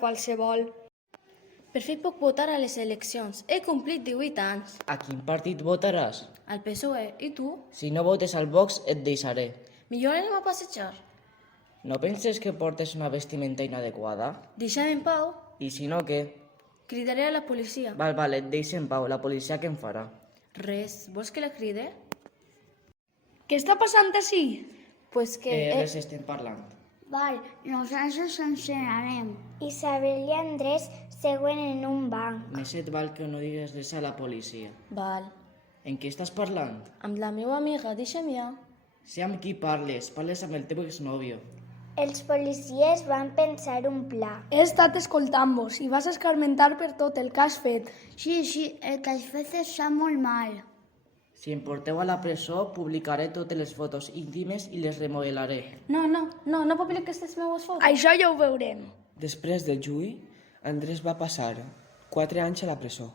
qualsevol. Per fi puc votar a les eleccions. He complit 18 anys. A quin partit votaràs? Al PSOE. I tu? Si no votes al Vox, et deixaré. Millor anem a passejar. No penses que portes una vestimenta inadequada? Deixa'm en pau. I si no, què? Cridaré a la policia. Val, et deixo en pau. La policia què em farà? Res. Vols que la cride? Què està passant ací? Pues que... Res estem parlant. Val, nosaltres ens n'anem. Isabel i Andrés seuen en un banc. Més et val que no digues res a la policia. Val. En què estàs parlant? Amb la meva amiga, deixa'm ja. Sé amb qui parles amb el teu exnòvio. Els policies van pensar un pla. He estat escoltant-vos i vas escarmentar per tot el que has fet. Sí, el que has fet està molt mal. Si em porteu a la presó, publicaré totes les fotos íntimes i les remodelaré. No publiques les meves fotos. Això ja ho veurem. Després del juí, Andrés va passar 4 anys a la presó.